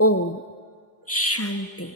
ओम शांति।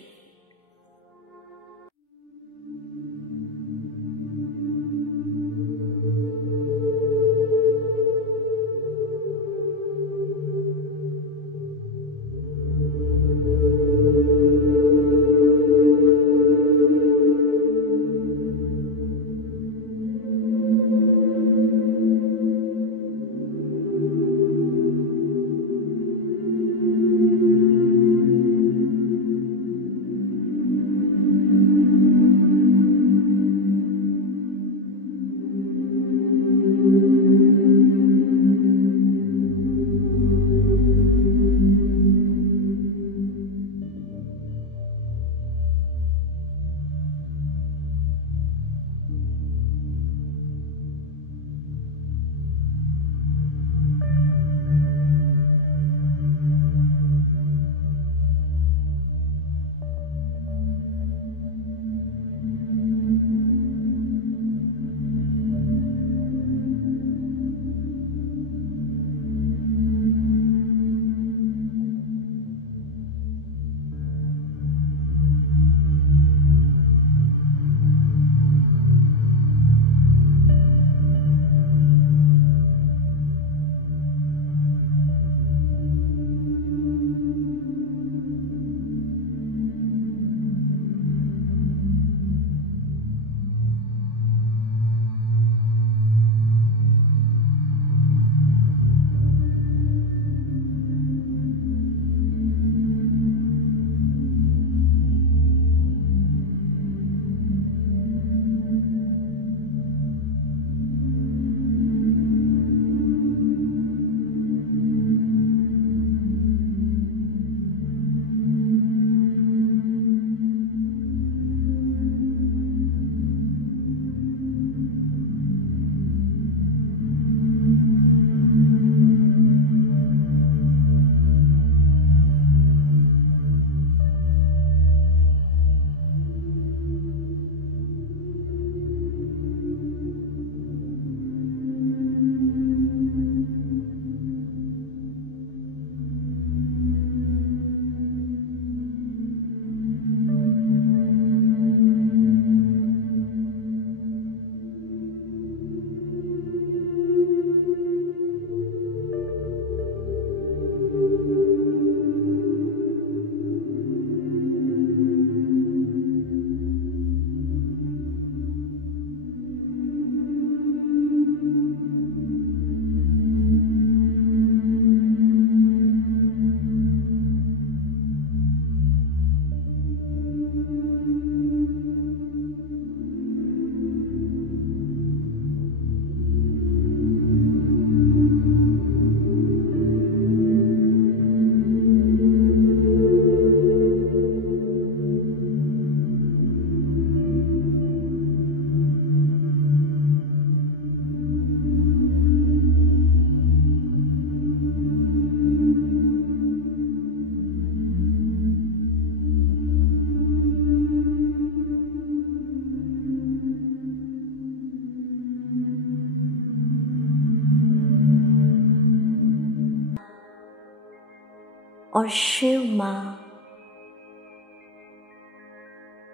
और शिव माँ,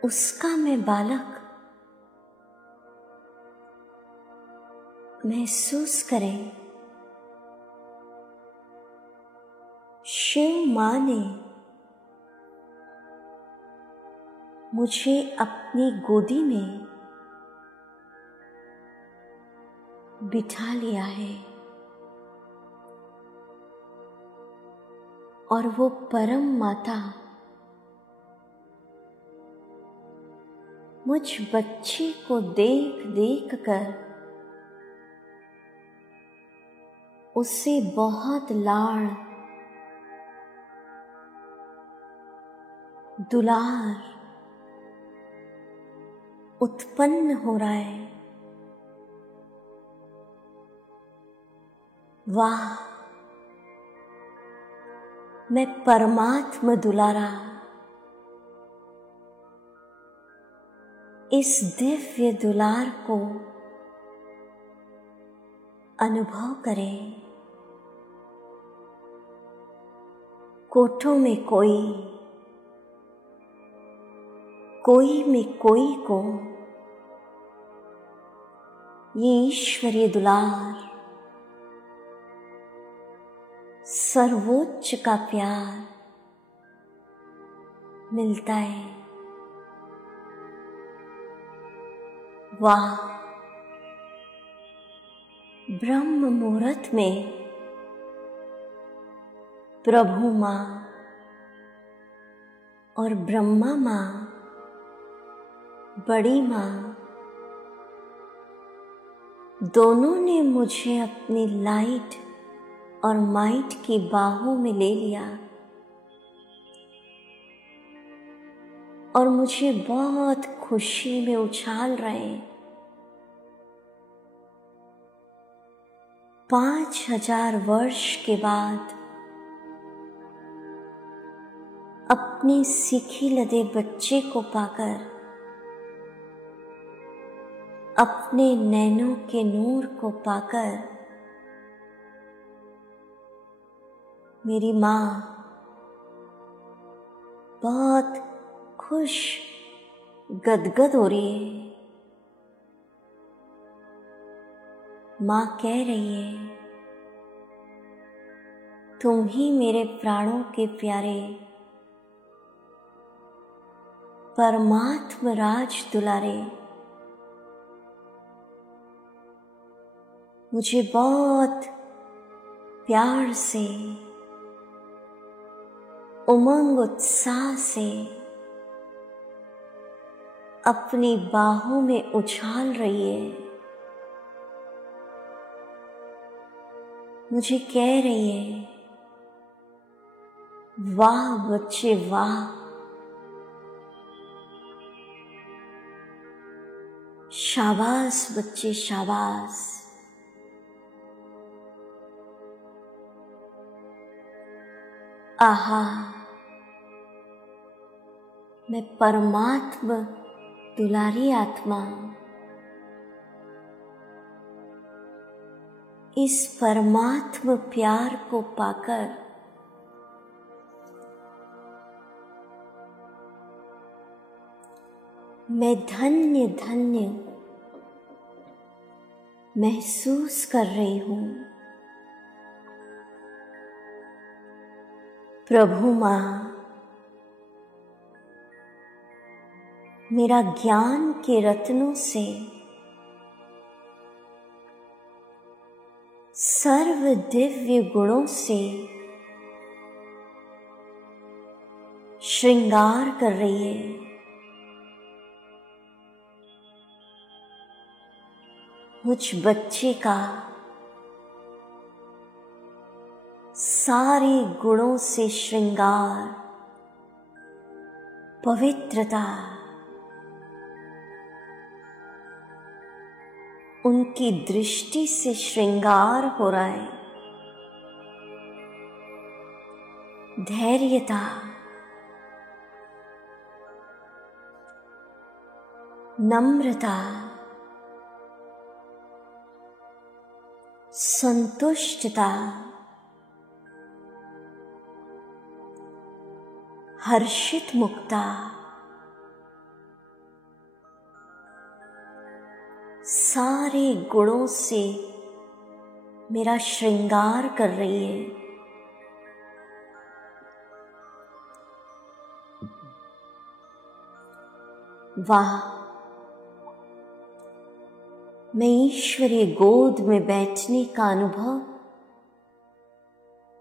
उसका मैं बालक महसूस करें। शिव माँ ने मुझे अपनी गोदी में बिठा लिया है और वो परम माता मुझ बच्चे को देख देख कर उससे बहुत लाड़ दुलार उत्पन्न हो रहा है। वाह, मैं परमात्मा दुलारा इस दिव्य दुलार को अनुभव करें। कोठों में कोई में कोई को ये ईश्वरीय दुलार, सर्वोच्च का प्यार मिलता है। वाह, ब्रह्म मुहूर्त में प्रभु माँ और ब्रह्मा माँ, बड़ी माँ, दोनों ने मुझे अपनी लाइट और माइट की बाहों में ले लिया और मुझे बहुत खुशी में उछाल रहे हैं। 5000 वर्ष के बाद अपने सीखे लदे बच्चे को पाकर, अपने नैनों के नूर को पाकर मेरी माँ बहुत खुश गदगद हो रही है। माँ कह रही है, तुम ही मेरे प्राणों के प्यारे परमात्म राज दुलारे, मुझे बहुत प्यार से, उमंग उत्साह से अपनी बाहों में उछाल रही है। मुझे कह रही है, वाह बच्चे वाह, शाबाश बच्चे शाबाश। आहा, मैं परमात्मा दुलारी आत्मा, इस परमात्मा प्यार को पाकर मैं धन्य धन्य महसूस कर रही हूँ। प्रभु माँ मेरा ज्ञान के रत्नों से सर्व दिव्य गुणों से श्रृंगार कर रही है। मुझ बच्चे का सारे गुणों से श्रृंगार, पवित्रता, उनकी दृष्टि से श्रृंगार हो रहा है। धैर्यता, नम्रता, संतुष्टता, हर्षित मुक्ता, सारे गुणों से मेरा श्रृंगार कर रही है। वाह, मैं ईश्वरीय गोद में बैठने का अनुभव,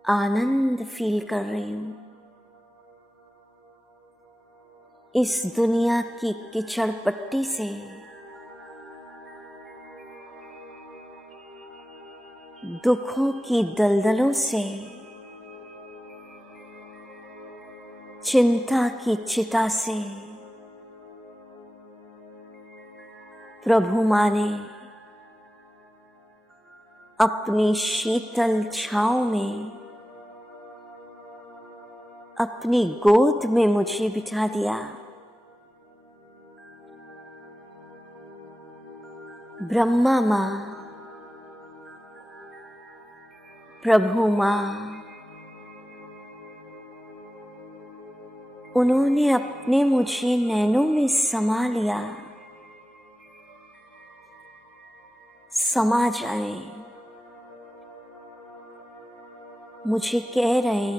आनंद फील कर रही हूं। इस दुनिया की कीचड़ पट्टी से दुखों की दलदलों से, चिंता की चिता से प्रभु माँ ने अपनी शीतल छांव में, अपनी गोद में मुझे बिठा दिया। ब्रह्मा माँ, प्रभु माँ, उन्होंने अपने मुझे नैनों में समा लिया। समा जाए। मुझे कह रहे,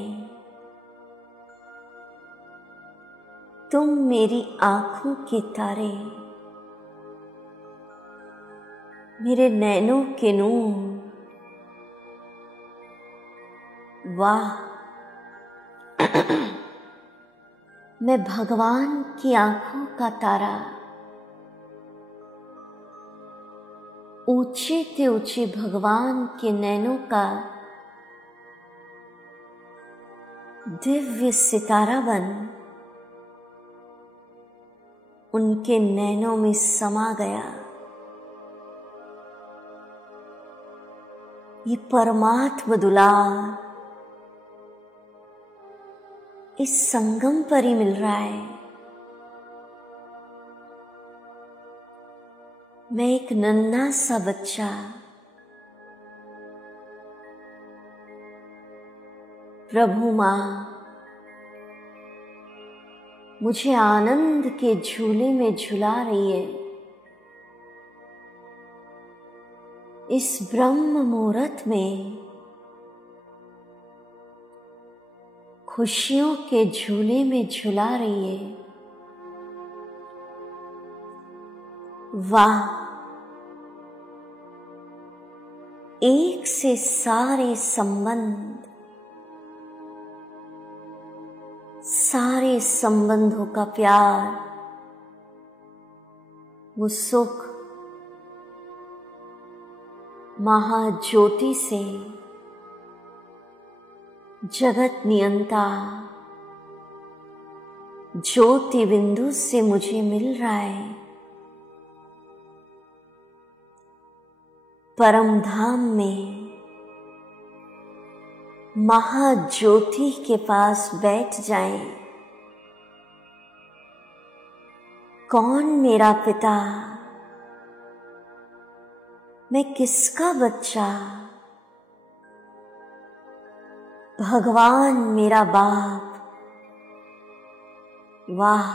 तुम मेरी आंखों के तारे, मेरे नैनों के नूर। वाह, मैं भगवान की आंखों का तारा। ऊंचे ते ऊंचे भगवान के नैनों का दिव्य सितारा बन उनके नैनों में समा गया। ये परमात्म दुलार इस संगम पर ही मिल रहा है। मैं एक नन्हा सा बच्चा प्रभु माँ मुझे आनंद के झूले में झुला रही है। इस ब्रह्म मुहूर्त में खुशियों के झूले में झुला रही है। वाह, एक से सारे संबंध, सारे संबंधों का प्यार, वो सुख महाज्योति से, जगत नियंता ज्योति बिंदु से मुझे मिल रहा है। परम धाम में महाज्योति के पास बैठ जाएं। कौन मेरा पिता, मैं किसका बच्चा, भगवान मेरा बाप। वाह,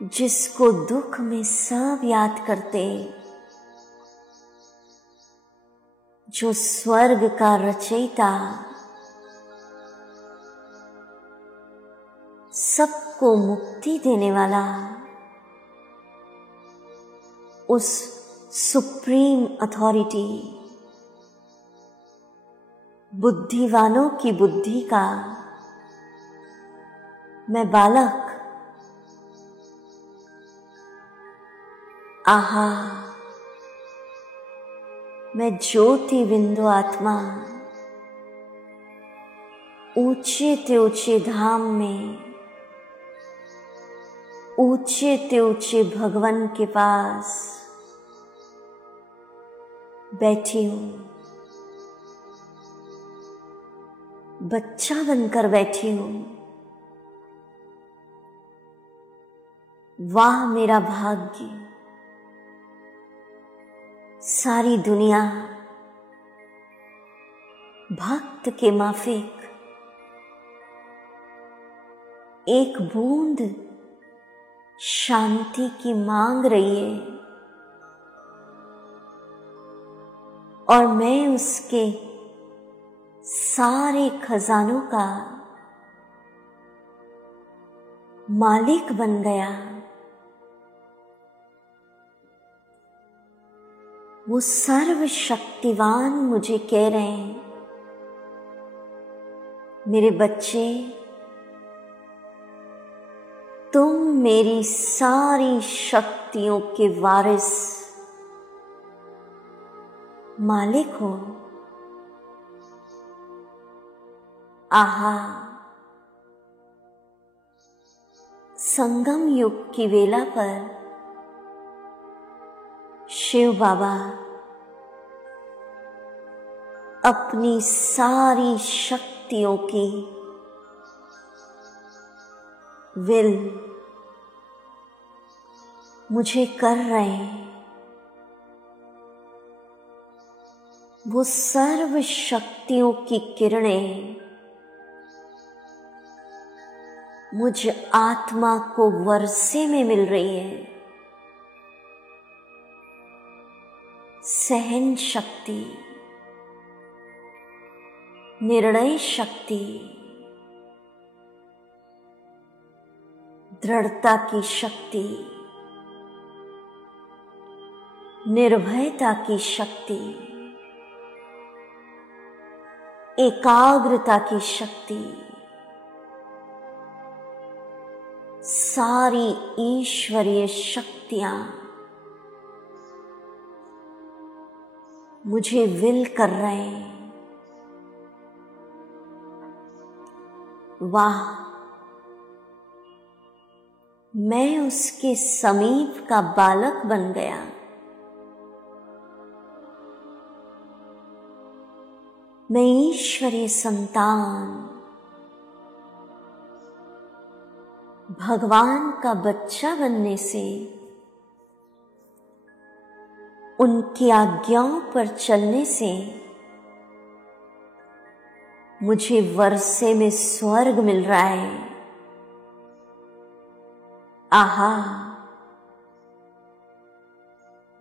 जिसको दुख में सब याद करते, जो स्वर्ग का रचयिता, सबको मुक्ति देने वाला, उस सुप्रीम अथॉरिटी, बुद्धिवानों की बुद्धि का मैं बालक। आहा, मैं ज्योति बिंदु आत्मा ऊंचे ते ऊंचे धाम में, ऊंचे ते ऊंचे भगवान के पास बैठी हूं। बच्चा बनकर बैठी हूं। वाह मेरा भाग्य, सारी दुनिया भक्त के माफिक एक बूंद शांति की मांग रही है, और मैं उसके सारे खजानों का मालिक बन गया। वो सर्वशक्तिवान मुझे कह रहे हैं, मेरे बच्चे, तुम मेरी सारी शक्तियों के वारिस, मालिक हो। आहा, संगम युग की वेला पर शिव बाबा अपनी सारी शक्तियों की विल मुझे कर रहे हैं। वो सर्व शक्तियों की किरणें मुझ आत्मा को वर्षे में मिल रही है। सहन शक्ति, निर्णय शक्ति, दृढ़ता की शक्ति, निर्भयता की शक्ति, एकाग्रता की शक्ति, सारी ईश्वरीय शक्तियां मुझे विल कर रहे हैं। वाह, मैं उसके समीप का बालक बन गया। मैं ईश्वरीय संतान, भगवान का बच्चा बनने से, उनकी आज्ञाओं पर चलने से मुझे वर्षे में स्वर्ग मिल रहा है। आहा,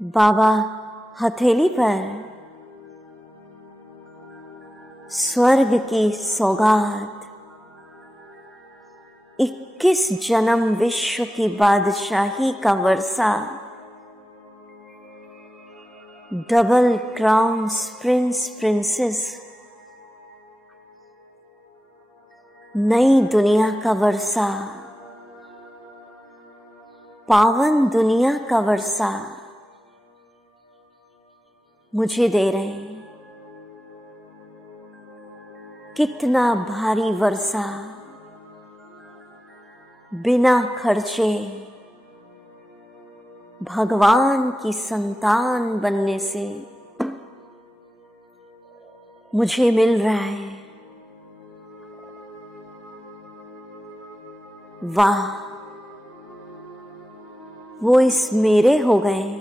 बाबा हथेली पर स्वर्ग की सौगात, 21 जन्म विश्व की बादशाही का वर्षा, डबल क्राउन्स प्रिंस प्रिंसेस, नई दुनिया का वर्षा, पावन दुनिया का वर्षा मुझे दे रहे हैं। कितना भारी वर्षा, बिना खर्चे भगवान की संतान बनने से मुझे मिल रहा है। वाह, वो इस मेरे हो गए।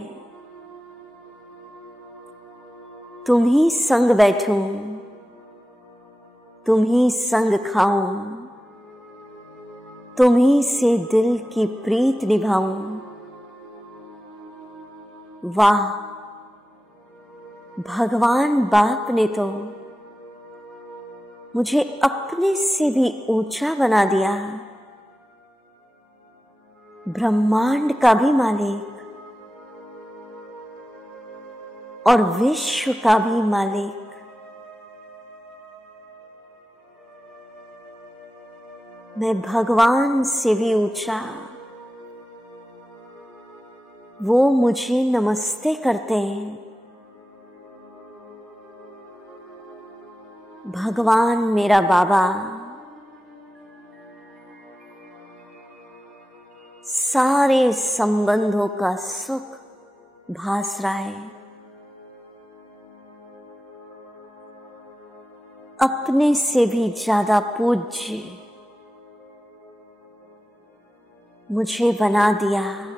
तुम ही संग बैठूं, तुम ही संग खाऊं, तुम ही से दिल की प्रीत निभाऊं। वाह, भगवान बाप ने तो मुझे अपने से भी ऊंचा बना दिया। ब्रह्मांड का भी मालिक और विश्व का भी मालिक। मैं भगवान से भी ऊंचा। वो मुझे नमस्ते करते हैं। भगवान मेरा बाबा सारे संबंधों का सुख भास रहा है। अपने से भी ज्यादा पूज्य मुझे बना दिया।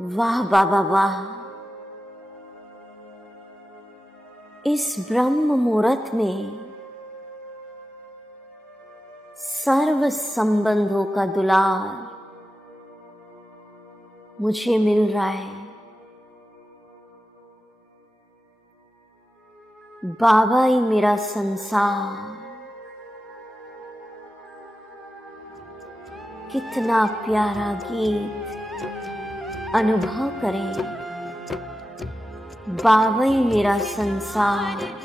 वाह बाबा वाह, इस ब्रह्म मुहूर्त में सर्व संबंधों का दुलार मुझे मिल रहा है। बाबा ही मेरा संसार। कितना प्यारा गीत अनुभव करें। बाबा ही मेरा संसार।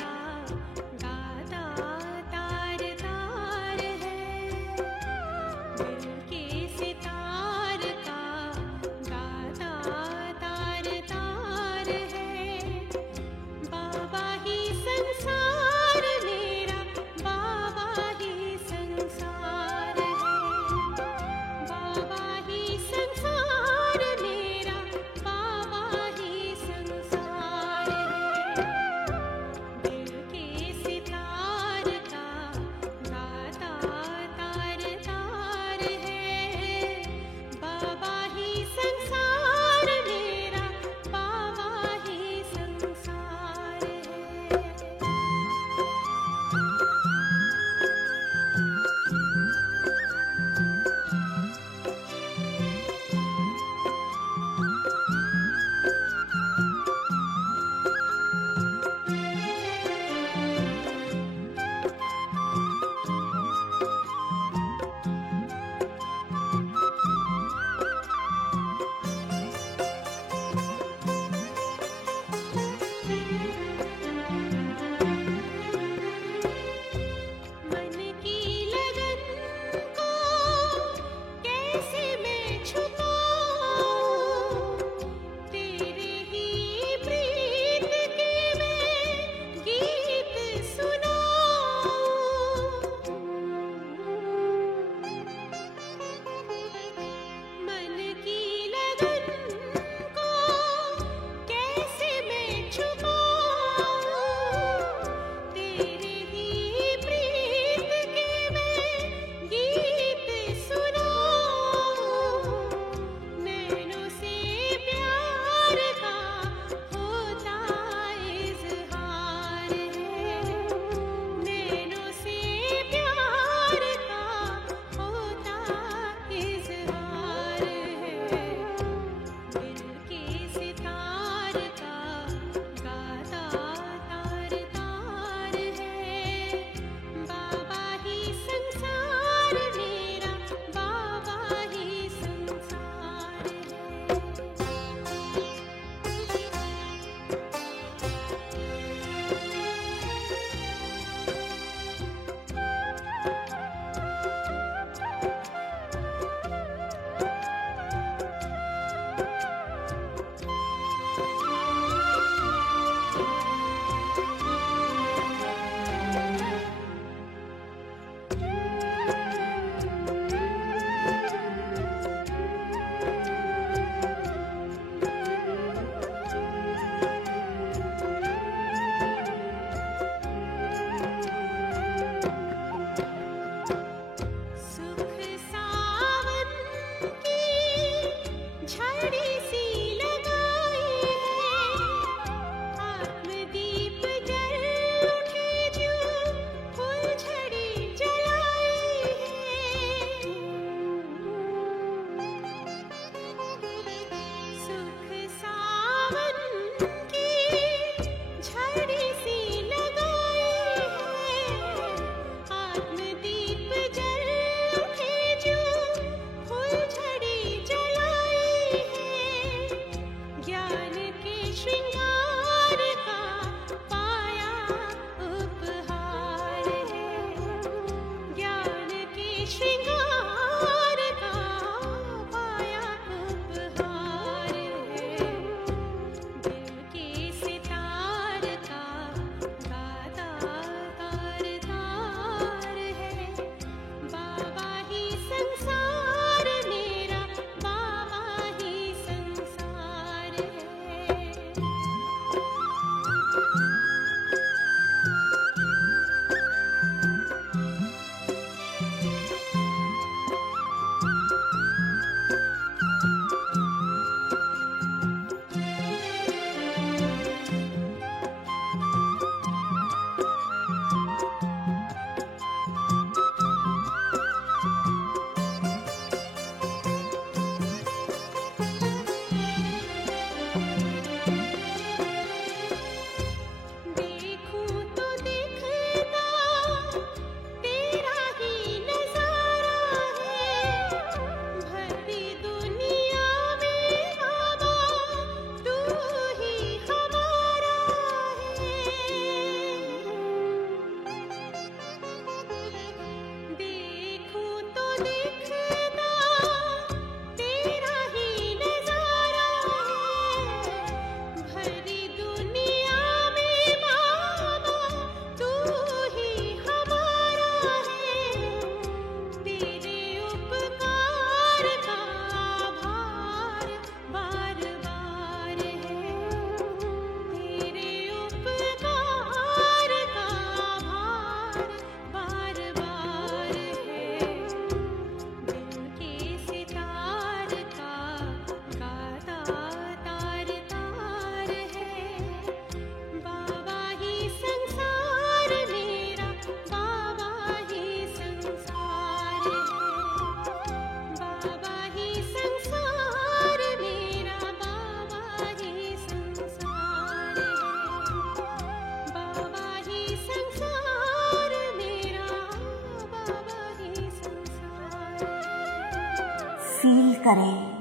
फील करें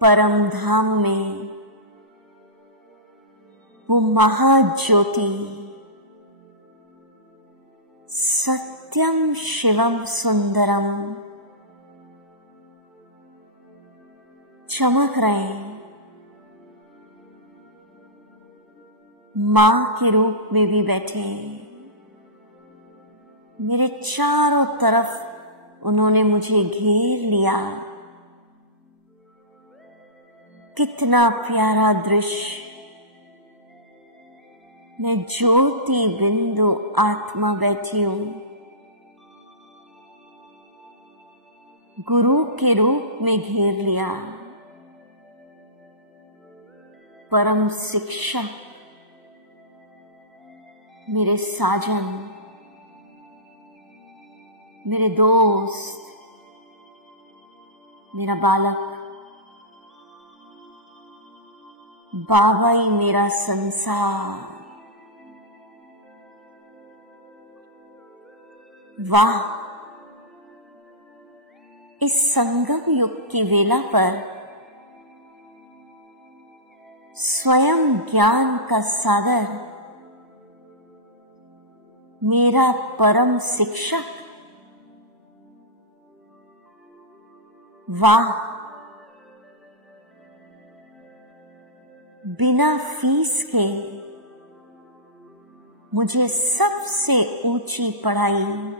परम धाम में वो महाज्योति सत्यम शिवम सुंदरम चमक रहे मां के रूप में भी बैठे। मेरे चारों तरफ उन्होंने मुझे घेर लिया। कितना प्यारा दृश्य। मैं ज्योति बिंदु आत्मा बैठी हूं। गुरु के रूप में घेर लिया। परम शिक्षक मेरे साजन, मेरे दोस्त, मेरा बालक, बाबा ही मेरा संसार। वाह, इस संगम युग की वेला पर स्वयं ज्ञान का सागर मेरा परम शिक्षक। वाह, बिना फीस के मुझे सबसे ऊंची पढ़ाई,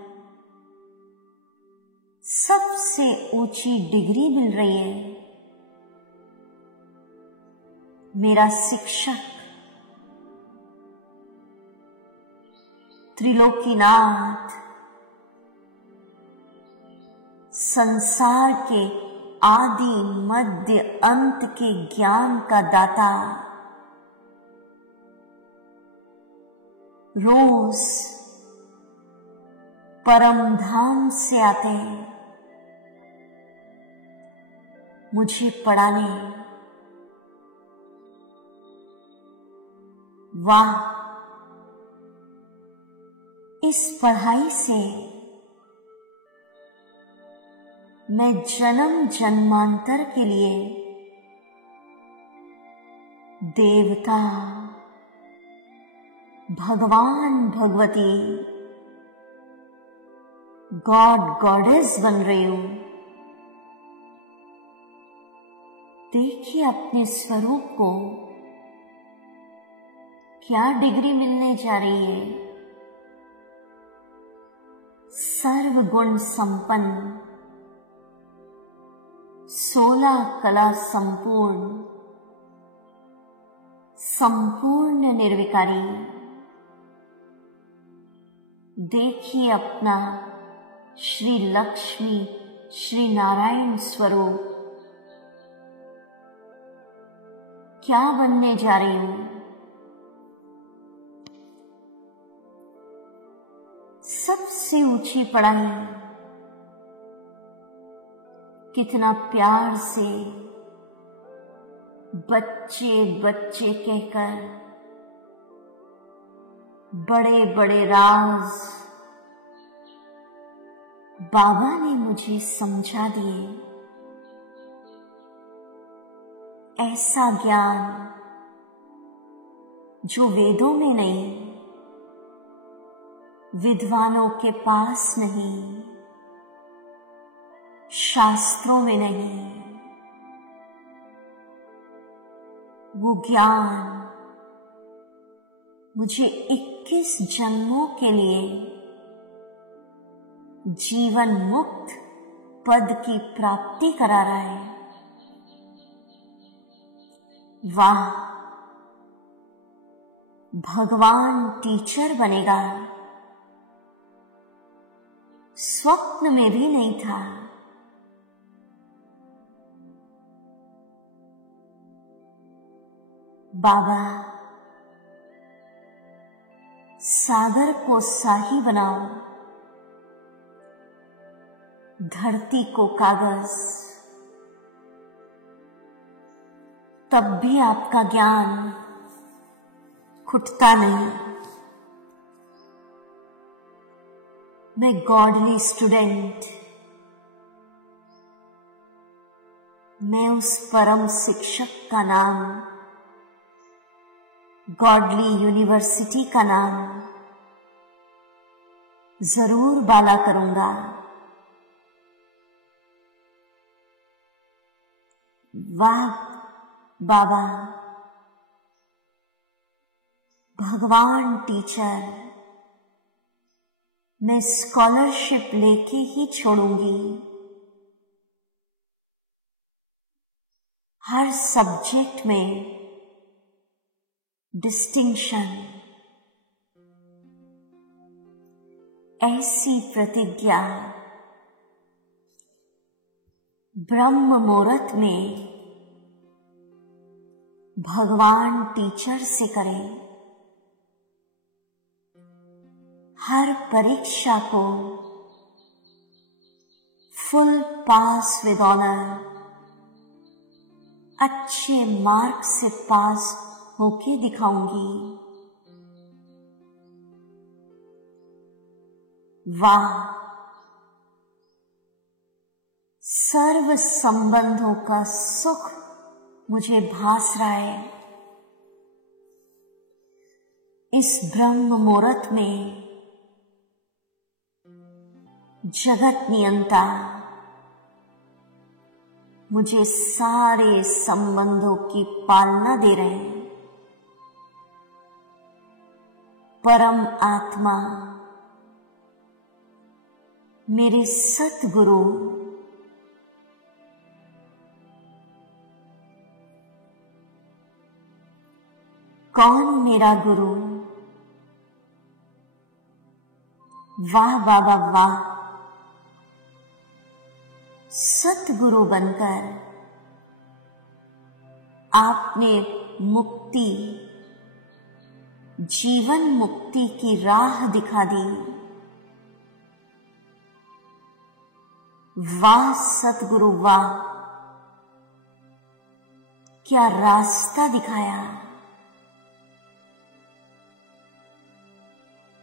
सबसे ऊंची डिग्री मिल रही है। मेरा शिक्षक त्रिलोकीनाथ, संसार के आदि मध्य अंत के ज्ञान का दाता, रोज परम धाम से आते हैं मुझे पढ़ाने। वाह, इस पढ़ाई से मैं जन्म जन्मांतर के लिए देवता, भगवान भगवती, गॉड गॉडेस बन रही हूं। देखिए अपने स्वरूप को, क्या डिग्री मिलने जा रही है। सर्वगुण संपन्न, 16 कला संपूर्ण, संपूर्ण निर्विकारी। देखिए अपना श्री लक्ष्मी श्री नारायण स्वरूप, क्या बनने जा रही हूं। सबसे ऊंची पढ़ाई, कितना प्यार से बच्चे बच्चे कहकर बड़े बड़े राज बाबा ने मुझे समझा दिए। ऐसा ज्ञान जो वेदों में नहीं, विद्वानों के पास नहीं, शास्त्रों में नहीं, वो ज्ञान मुझे 21 जन्मों के लिए जीवन मुक्त पद की प्राप्ति करा रहा है। वाह, भगवान टीचर बनेगा, स्वप्न में भी नहीं था। बाबा, सागर को शाही बनाओ, धरती को कागज, तब भी आपका ज्ञान खुटता नहीं। मैं गॉडली स्टूडेंट, मैं उस परम शिक्षक का नाम, गॉडली यूनिवर्सिटी का नाम जरूर बाला करूंगा। वाह बाबा, भगवान टीचर, मैं स्कॉलरशिप लेके ही छोड़ूंगी। हर सब्जेक्ट में डिस्टिंक्शन, ऐसी प्रतिज्ञा ब्रह्म मुहूर्त में भगवान टीचर से करें। हर परीक्षा को फुल पास विद ऑनर, अच्छे मार्क्स से पास होके दिखाऊंगी। वाह, सर्व संबंधों का सुख मुझे भास रहा है। इस ब्रह्म मुहूर्त में जगत नियंता मुझे सारे संबंधों की पालना दे रहे हैं। परम आत्मा मेरे सतगुरु कौन मेरा गुरु? वाह बाबा वाह, सतगुरु बनकर आपने मुक्ति, जीवन मुक्ति की राह दिखा दी। वाह सतगुरु वाह, क्या रास्ता दिखाया।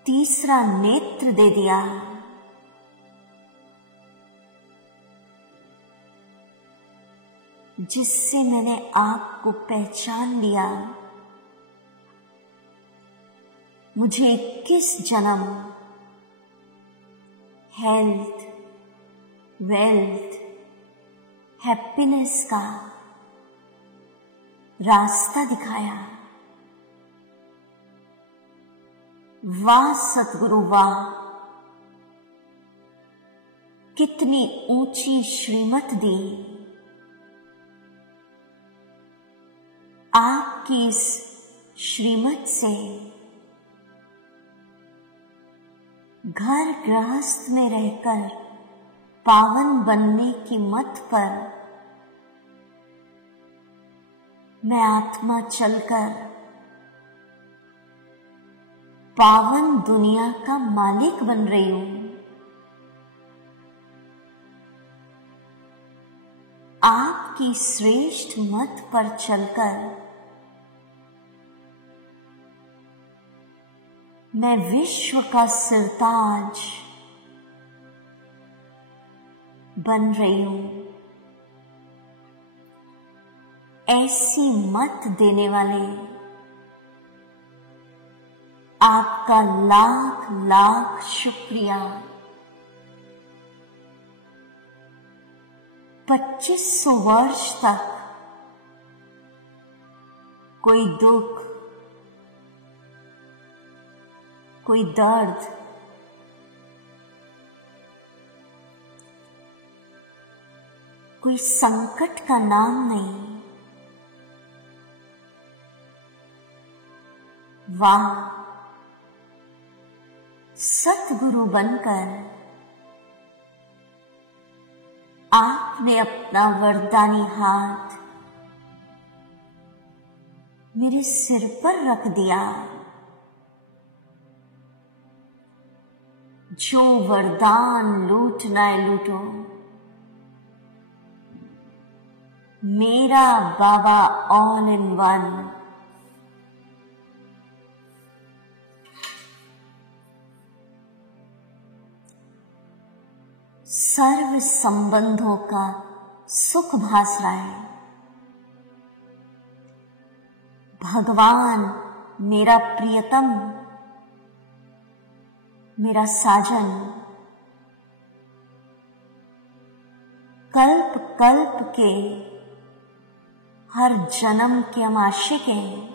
तीसरा नेत्र दे दिया। जिससे मैंने आपको पहचान लिया। मुझे 21 जन्म हेल्थ, वेल्थ, हैप्पीनेस का रास्ता दिखाया। वाह सतगुरु वाह, कितनी ऊंची श्रीमत दी। आपकी इस श्रीमत से घर गृहस्थ में रहकर पावन बनने की मत पर मैं आत्मा चलकर पावन दुनिया का मालिक बन रही हूं। आपकी श्रेष्ठ मत पर चलकर मैं विश्व का सिरताज बन रही हूं। ऐसी मत देने वाले आपका लाख लाख शुक्रिया। 2500 वर्ष तक कोई दुख, कोई दर्द, कोई संकट का नाम नहीं। वाह, सतगुरु बनकर आपने अपना वरदानी हाथ मेरे सिर पर रख दिया। जो वरदान लूटना है लूटो। मेरा बाबा ऑल इन वन। सर्व संबंधों का सुख भास रहा है। भगवान मेरा प्रियतम, मेरा साजन, कल्प कल्प के हर जन्म के हम आशिक हैं,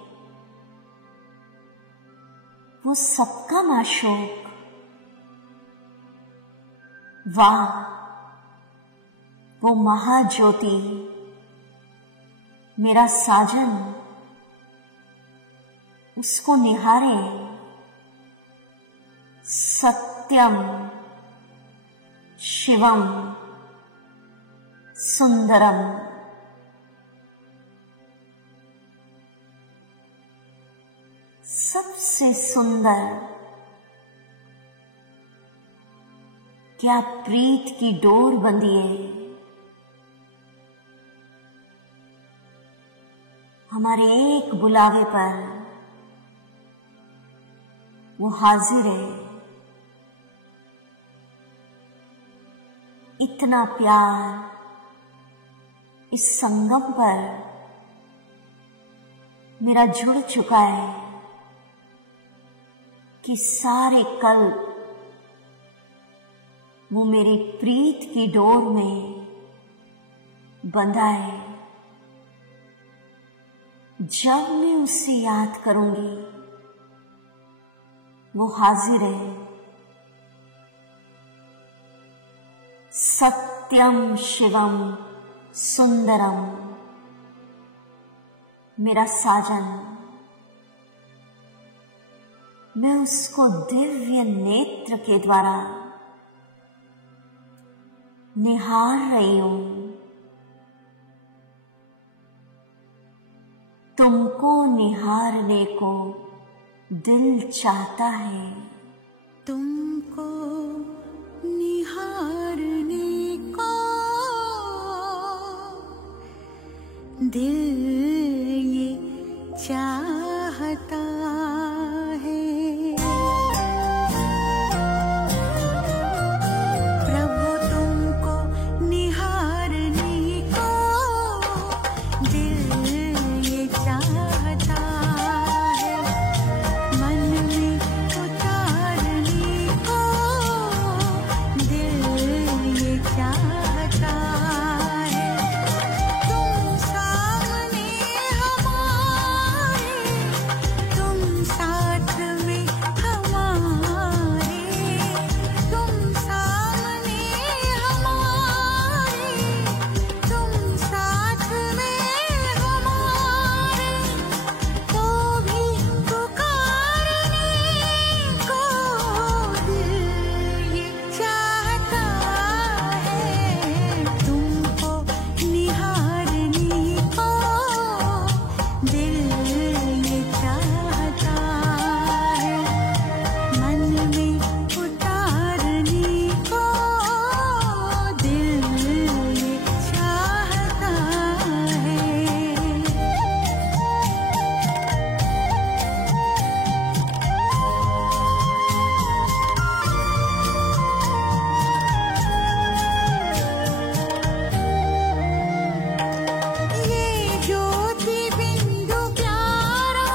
वो सबका माशूक। वाह, वो महाज्योति मेरा साजन, उसको निहारे। सत्यम शिवम सुंदरम। सबसे सुंदर क्या प्रीत की डोर बंधी है। हमारे एक बुलावे पर वो हाजिर है। इतना प्यार इस संगम पर मेरा जुड़ चुका है कि सारे कल्प वो मेरी प्रीत की डोर में बंधा है। जब मैं उससे याद करूंगी वो हाजिर है। सत्यम शिवम सुंदरम, मेरा साजन। मैं उसको दिव्य नेत्र के द्वारा निहार रही हूं। तुमको निहारने को दिल चाहता है। तुमको निहारने को दिल ये चाहता है। प्रभु तुमको निहारने को दिल ये चाहता है। मन में उतारने को दिल ये चाहता है। तुम सामने हमारे, तुम साथ में हमारे, तुम सामने हमारे, तुम साथ में हमारे, तो भी पुकारने को दिल ये चाहता है। तुमको निहारने को दिल ये चाहता है। मन में उतारने को दिल ये चाहता है। ये ज्योति बिंदु प्यारा,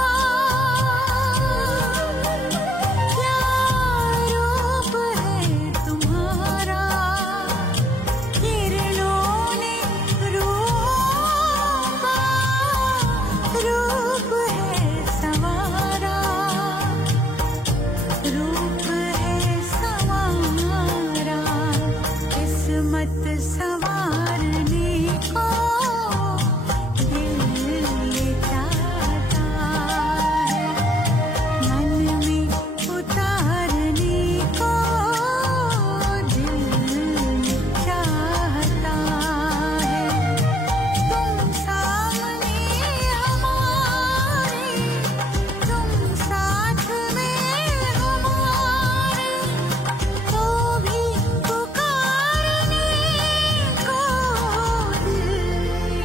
क्या रूप है तुम्हारा। किरणों ने रूहों का रूप है संवारा, रूप है संवारा। किस्मत संवारने को दिल ये चाहता है। मन में उतारने को दिल ये चाहता है। तुम सामने हमारे, तुम साथ में हमारे, तो भी पुकारने को दिल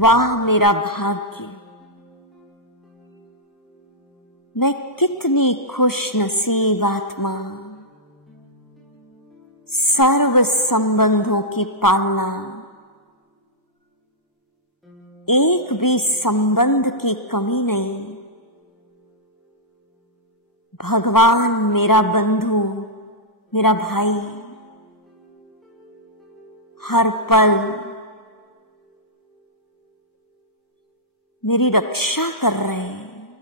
वाह मेरा भाग्य, मैं कितनी खुश नसीब आत्मा। सर्व संबंधों की पालना, एक भी संबंध की कमी नहीं। भगवान मेरा बंधु, मेरा भाई, हर पल मेरी रक्षा कर रहे हैं।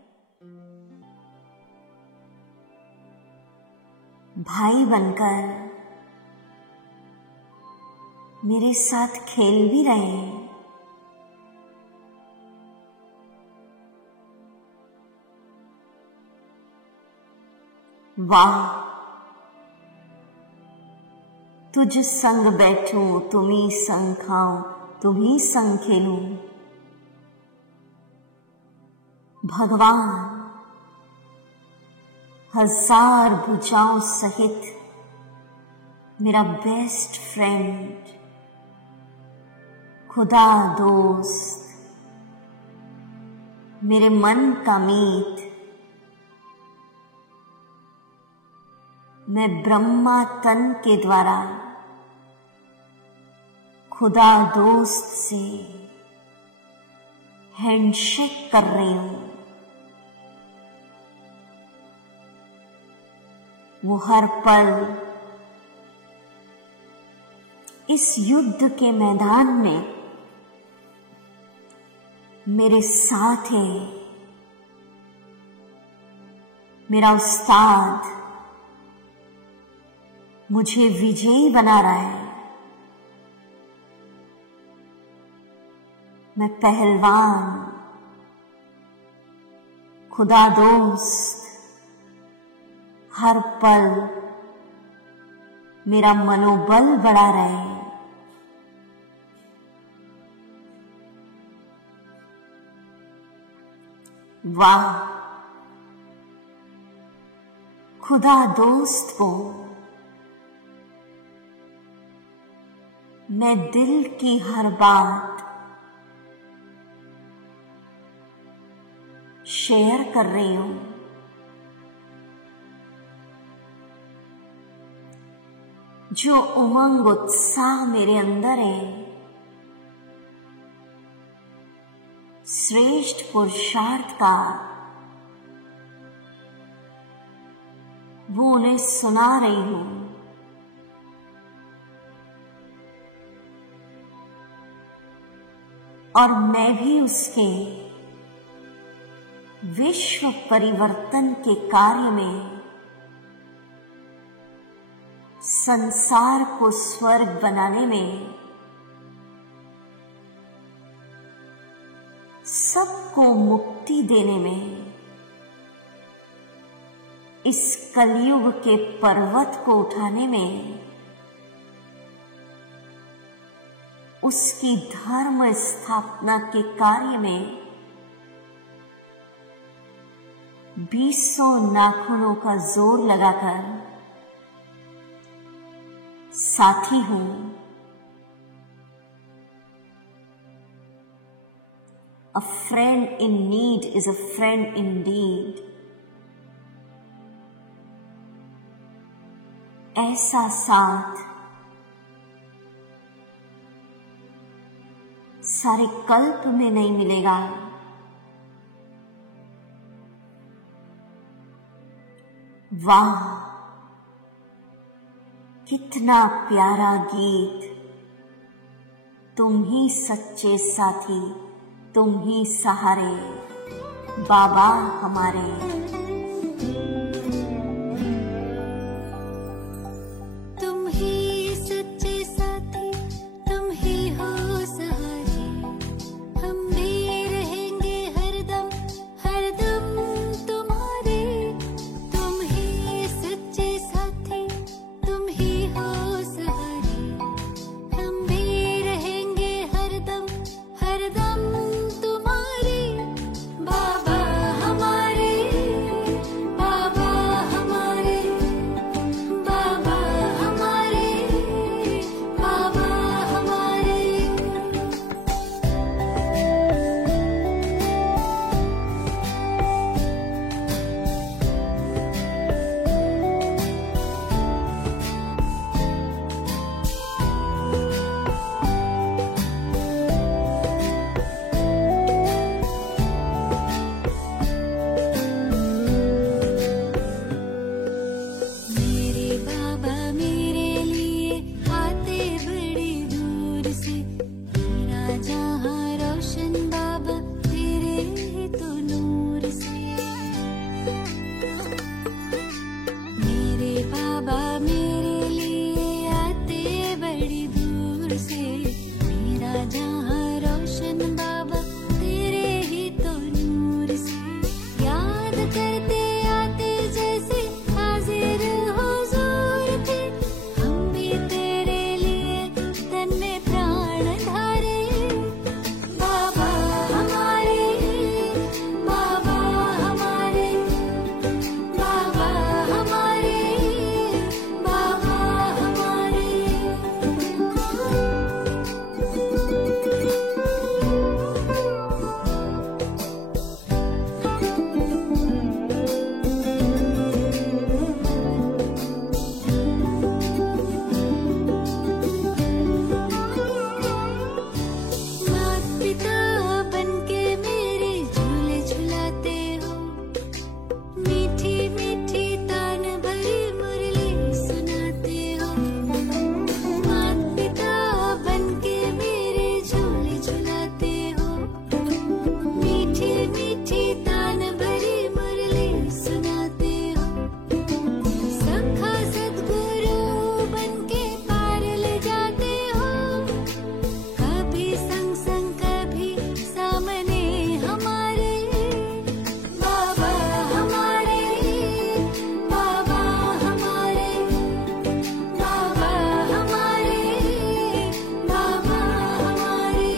भाई बनकर मेरे साथ खेल भी रहे हैं। वाह, तुझ संग बैठूं, तुम्ही संग खाऊं, तुम्ही संग खेलूं। भगवान हजार भुजाओं सहित मेरा बेस्ट फ्रेंड, खुदा दोस्त, मेरे मन का मीत। मैं ब्रह्मा तन के द्वारा खुदा दोस्त से हैंडशेक कर रही हूं। वो हर पल इस युद्ध के मैदान में मेरे साथ है। मेरा उस्ताद मुझे विजयी बना रहा है। मैं पहलवान, खुदा दोस्त, हर पल मेरा मनोबल बढ़ा रहे। वाह, खुदा दोस्त को मैं दिल की हर बात शेयर कर रही हूं। जो उमंग उत्साह मेरे अंदर है, श्रेष्ठ पुरुषार्थ का, वो उन्हें सुना रही हूं। और मैं भी उसके विश्व परिवर्तन के कार्य में, संसार को स्वर्ग बनाने में, सबको मुक्ति देने में, इस कलयुग के पर्वत को उठाने में, उसकी धर्म स्थापना के कार्य में 20 नाखूनों का जोर लगाकर साथी हूं। A friend in need is a friend indeed. ऐसा साथ सारे कल्प में नहीं मिलेगा। वाह, कितना प्यारा गीत। तुम ही सच्चे साथी, तुम ही सहारे, बाबा हमारे। बाबा हमारे करते आते जैसे हाजिर हुजूर थे। हम भी तेरे लिए तन में प्राण धारे। बाबा हमारे, बाबा हमारे, बाबा हमारे, बाबा हमारे। माता पिता बनके मेरे झूले झुलाते हो। मीठी मीठी तान भरी मुरली सुनाते हो। माता पिता बनके मेरे झूले झुलाते हो। मीठी मीठी तान भरी मुरली सुनाते हो। सखा सद्गुरु बनके पार ले जाते हो। कभी संग संग कभी सामने हमारे। बाबा हमारे, बाबा हमारे, बाबा हमारे, बाबा हमारे।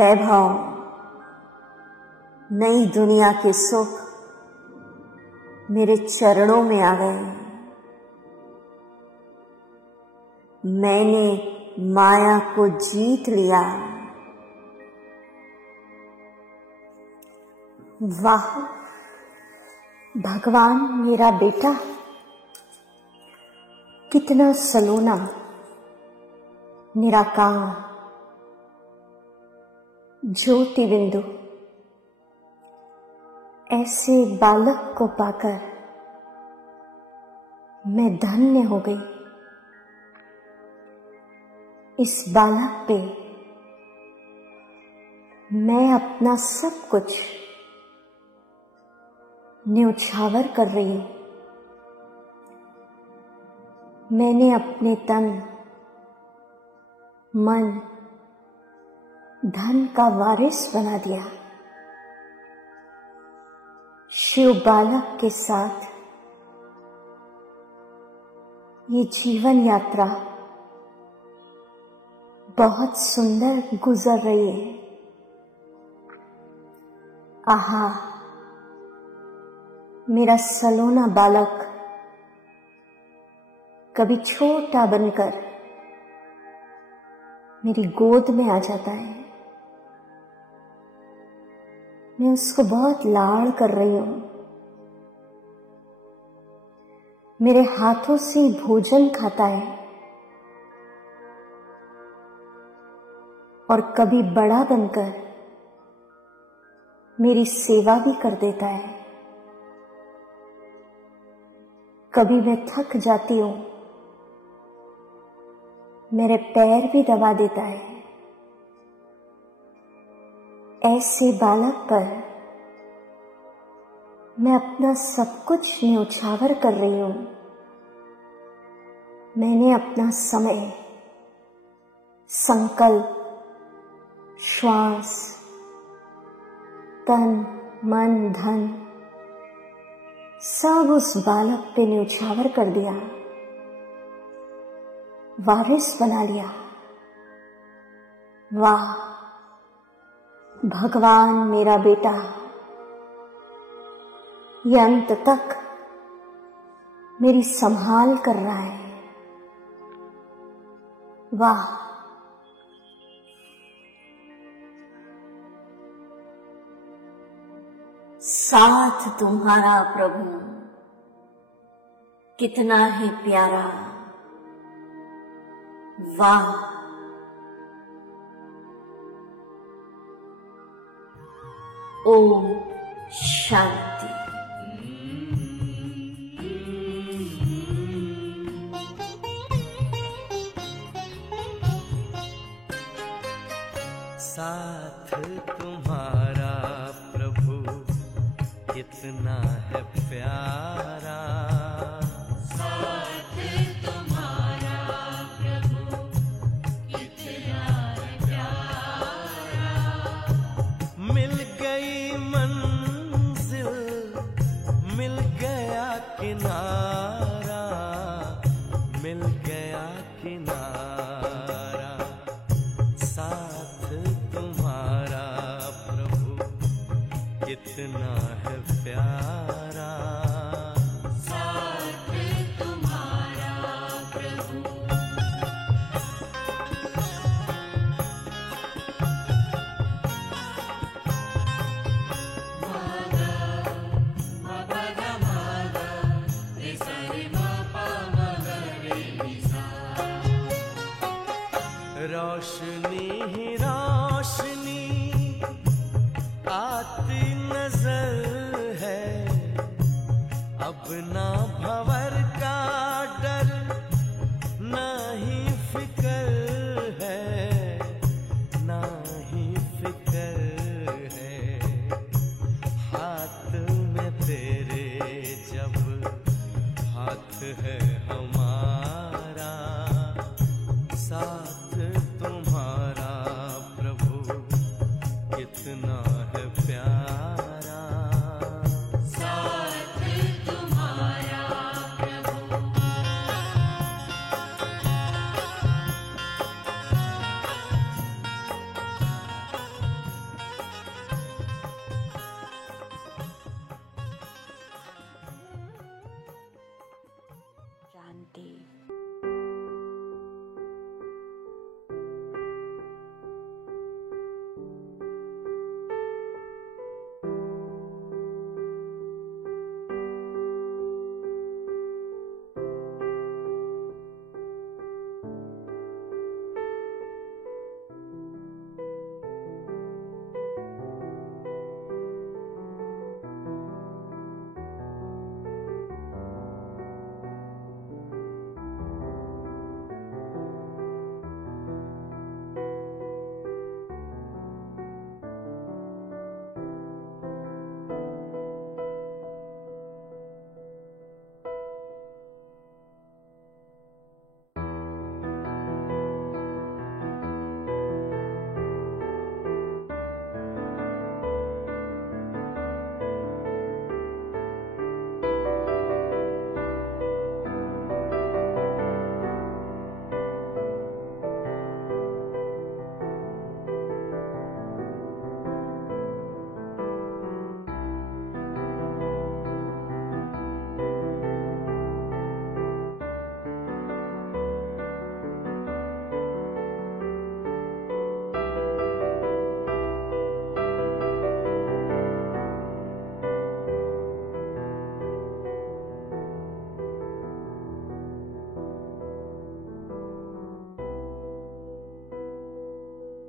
वैभव, नई दुनिया के सुख मेरे चरणों में आ गए। मैंने माया को जीत लिया। वाह, भगवान मेरा बेटा कितना सलोना, निराकार, ज्योति बिंदु। ऐसे बालक को पाकर मैं धन्य हो गई। इस बालक पे मैं अपना सब कुछ न्योछावर कर रही हूं। मैंने अपने तन, मन, धन का वारिस बना दिया। शिव बालक के साथ ये जीवन यात्रा बहुत सुंदर गुजर रही है। आहा, मेरा सलोना बालक कभी छोटा बनकर मेरी गोद में आ जाता है। मैं उसको बहुत लाड़ कर रही हूं। मेरे हाथों से भोजन खाता है और कभी बड़ा बनकर मेरी सेवा भी कर देता है। कभी मैं थक जाती हूं, मेरे पैर भी दबा देता है। ऐसे बालक पर मैं अपना सब कुछ न्योछावर कर रही हूं। मैंने अपना समय, संकल्प, श्वास, तन, मन, धन सब उस बालक पे न्योछावर कर दिया, वारिस बना लिया। वाह, भगवान मेरा बेटा ये अंत तक मेरी संभाल कर रहा है। वाह, साथ तुम्हारा प्रभु कितना है प्यारा। वाह, ओम शांति। साथ तुम्हारा प्रभु कितना है प्यारा। साथ तुम्हारा प्रभु कितना है प्यारा। मिल गई मंजिल, मिल गया किनारा, मिल गया किनारा। साथ तुम्हारा प्रभु कितना है प्यारा। साथ तुम्हारा प्रभु रोशनी ही रोशनी आती नजर है। अब ना भंवर का डर, ना ही फिकर है, ना ही फिकर है। हाथ में तेरे जब हाथ है हमारा। साथ तुम्हारा प्रभु कितना है प्यारा। साथ तुम्हारा प्रभु महादेव।